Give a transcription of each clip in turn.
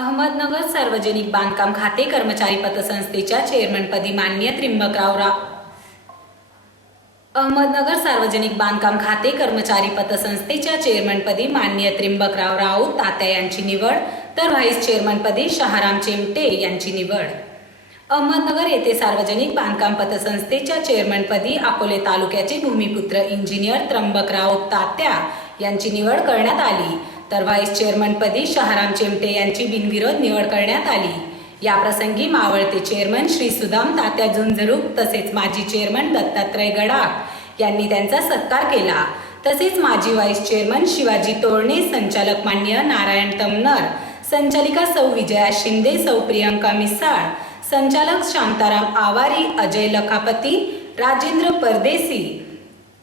अहमदनगर सार्वजनिक बांधकाम खाते कर्मचारी पतसंस्थेच्या चेअरमनपदी मान्य त्रिंबकराव राव. अहमदनगर सार्वजनिक बांधकाम खाते कर्मचारी पतसंस्थेच्या चेअरमनपदी मान्य त्रिंबकराव राऊत तात्या यांची निवड तर व्हाईस चेअरमनपदी शहाराम चिमटे यांची निवड. अहमदनगर येथे सार्वजनिक बांधकाम पतसंस्थेच्या चेअरमनपदी अकोले तालुक्याचे भूमिपुत्र इंजिनियर त्र्यंबकराव तात्या यांची निवड करण्यात आली. तर व्हाईस चेअरमनपदी शहाराम चिमटे यांची बिनविरोध निवड करण्यात आली. या प्रसंगी मावळते चेअरमन श्री सुदाम तात्या झुंझरूक तसेच माजी चेअरमन दत्तात्रय गडाख यांनी त्यांचा सत्कार केला. तसेच माजी व्हाईस चेअरमन शिवाजी तोरणे संचालक मान्य नारायण तमनर संचालिका सौ विजया शिंदे सौ प्रियंका मिसाळ संचालक शांताराम आवारी अजय लखापती राजेंद्र परदेसी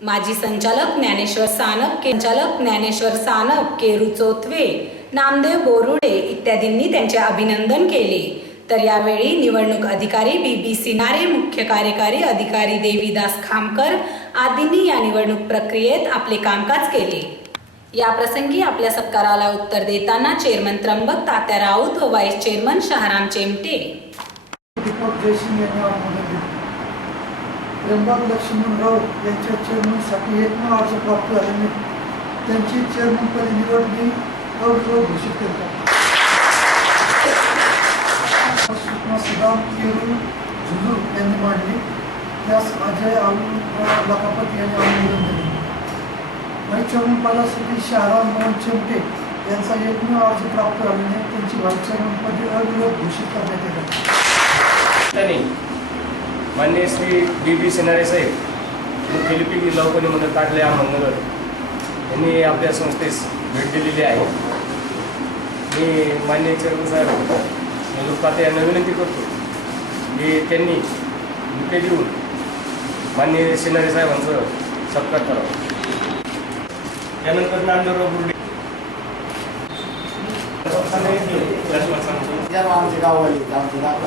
माजी संचालक ज्ञानेश्वर सानप संचालक ज्ञानेश्वर सानप केरू चोथवे नामदेव बोरुडे इत्यादींनी त्यांचे अभिनंदन केले. तर यावेळी निवडणूक अधिकारी बी बी सिनारे मुख्य कार्यकारी अधिकारी देवीदास खामकर आदींनी या निवडणूक प्रक्रियेत आपले कामकाज केले. या प्रसंगी आपल्या सत्काराला उत्तर देताना चेअरमन त्र्यंबक तात्या राऊत व व्हाईस चेअरमन शहाराम चेमटे. दीपक त्र्यंबक लक्ष्मण राऊत यांच्या चेअरमनसाठी एकमेव अर्ज प्राप्त झाल्याने त्यांची चेअरमनपदी निवड मी अविरोध घोषित करतो सुषमा सुदाम केरू झुजूर यांनी मांडली. त्यास अजय आऊ लखापत यांनी अनुमोदन दिले. व्हाईस चेअरमनपदासाठी पदासाठी मोहन चिमटे यांचा एकमेव अर्ज प्राप्त झाल्याने त्यांची व्हाईस चेअरमनपदी अविरोध घोषित करण्यात येते मान्य श्री बी बी सिनारे साहेब फिलिपिन लवकरीमध्ये लवकरी म्हणून ताटले अहमदनगर यांनी आपल्या संस्थेस भेट दिलेली आहे. मी मान्य चेअरमन साहेब लोकपाते यांना विनंती करतो की त्यांनी बुके देऊन मान्य सिनारे साहेबांचं सत्कार करावा. त्यानंतर नांदेडराव बुर्डे. या आमचे गाववाली आमचे गाव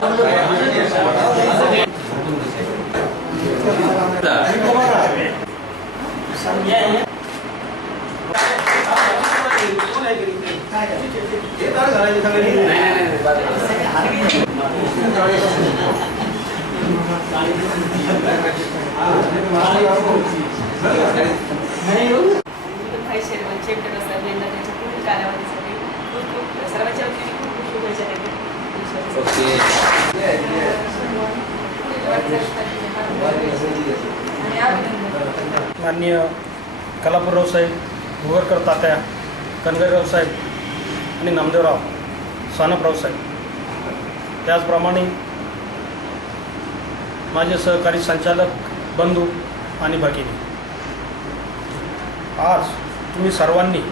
साहेब यायच्या कालावधीसाठी खूप खूप सर्वांच्या वतीने खूप खूप शुभेच्छा देते ओके. माननीय कलापूरराव साहेब भुगरकर तात्या कनगरराव साहेब आणि नामदेवराव सानपराव साहेब. त्याचप्रमाणे माझे सहकारी संचालक बंधू आणि भगिनी. आज तुम्ही सर्वांनी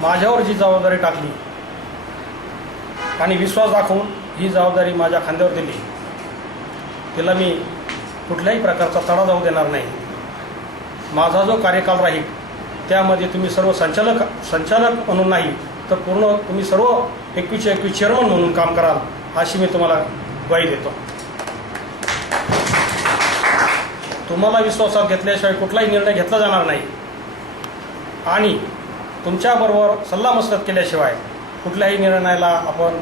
माझ्यावर जी जबाबदारी टाकली आणि विश्वास दाखवून ही जबाबदारी माझ्या खांद्यावर दिली. तिला मी कुठल्याही प्रकारचा तडा जाऊ देणार नाही. माझा जो कार्यकाल राहील त्यामध्ये तुम्ही सर्व संचालक संचालक म्हणून नाही तर पूर्ण तुम्ही सर्व एकवीस एकवीस चेअरमन म्हणून काम कराल अशी मी तुम्हाला ग्वाही देतो. तुम्हाला विश्वासात घेतल्याशिवाय कुठलाही निर्णय घेतला जाणार नाही. आणि तुमच्याबरोबर सल्लामसलत केल्याशिवाय कुठल्याही निर्णयाला आपण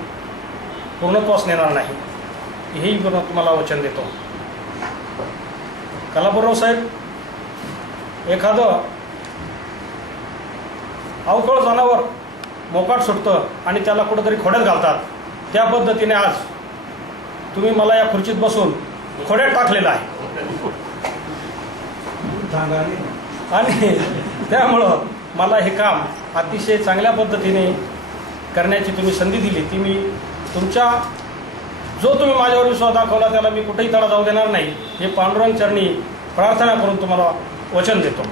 पूर्णत्वास नेणार नाही हेही मी तुम्हाला वचन देतो. कलापूरराव साहेब एखादं अवखळ जनावर मोकाट सुटतं आणि त्याला कुठंतरी खोड्यात घालतात त्या पद्धतीने आज तुम्ही मला या खुर्चीत बसून खोड्यात टाकलेलं आहे. आणि त्यामुळं मला हे काम अतिशय चांगल्या पद्धतीने करण्याची तुम्ही संधी दिली ती मी तुमच्या जो तुम्ही माझ्यावर विश्वास दाखवला त्याला मी कुठेही तडा जाऊ देणार नाही. हे पांडुरंग चरणी प्रार्थना करून तुम्हाला वचन देतो.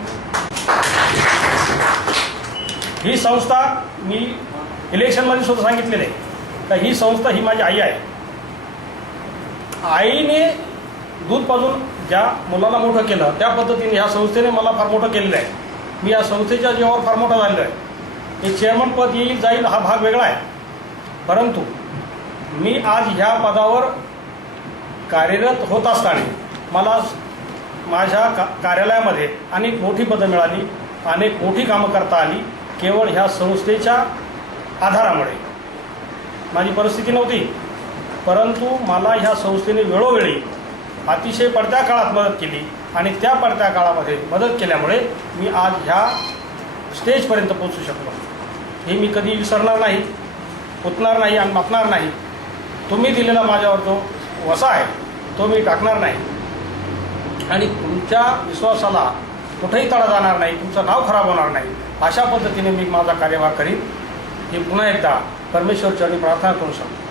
ही संस्था मी इलेक्शनमध्ये सुद्धा सांगितलेलं आहे. तर ही संस्था ही माझी आई आहे. आईने दूध पाजून ज्या मुलाला मोठं केलं त्या पद्धतीने ह्या संस्थेने मला फार मोठं केलेलं आहे. मी या संस्थेच्या जीवावर फार मोठा झालेलो आहे. हे चेअरमन पद येईल जाईल हा भाग वेगळा आहे. परंतु मी आज ह्या पदावर कार्यरत होत असताना मला माझ्या का कार्यालयामध्ये अनेक मोठी पदं मिळाली अनेक मोठी कामं करता आली केवळ ह्या संस्थेच्या आधारामुळे. माझी परिस्थिती नव्हती परंतु मला ह्या संस्थेने वेळोवेळी अतिशय पडत्या काळात मदत केली आणि त्या पडत्या काळामध्ये मदत केल्यामुळे मी आज ह्या स्टेजपर्यंत पोचू शकलो. हे मी कधी विसरणार नाही पुतणार नाही आणि मापणार नाही. तुम्ही दिलेला माझ्यावर जो वसा आहे तो मी टाकणार नाही. आणि तुमच्या विश्वासाला कुठेही तडा जाणार नाही तुमचं नाव खराब होणार नाही. अशा पद्धतीने मी माझा कार्यभार करीन. हे पुन्हा एकदा परमेश्वरच्या प्रार्थना करू शकतो.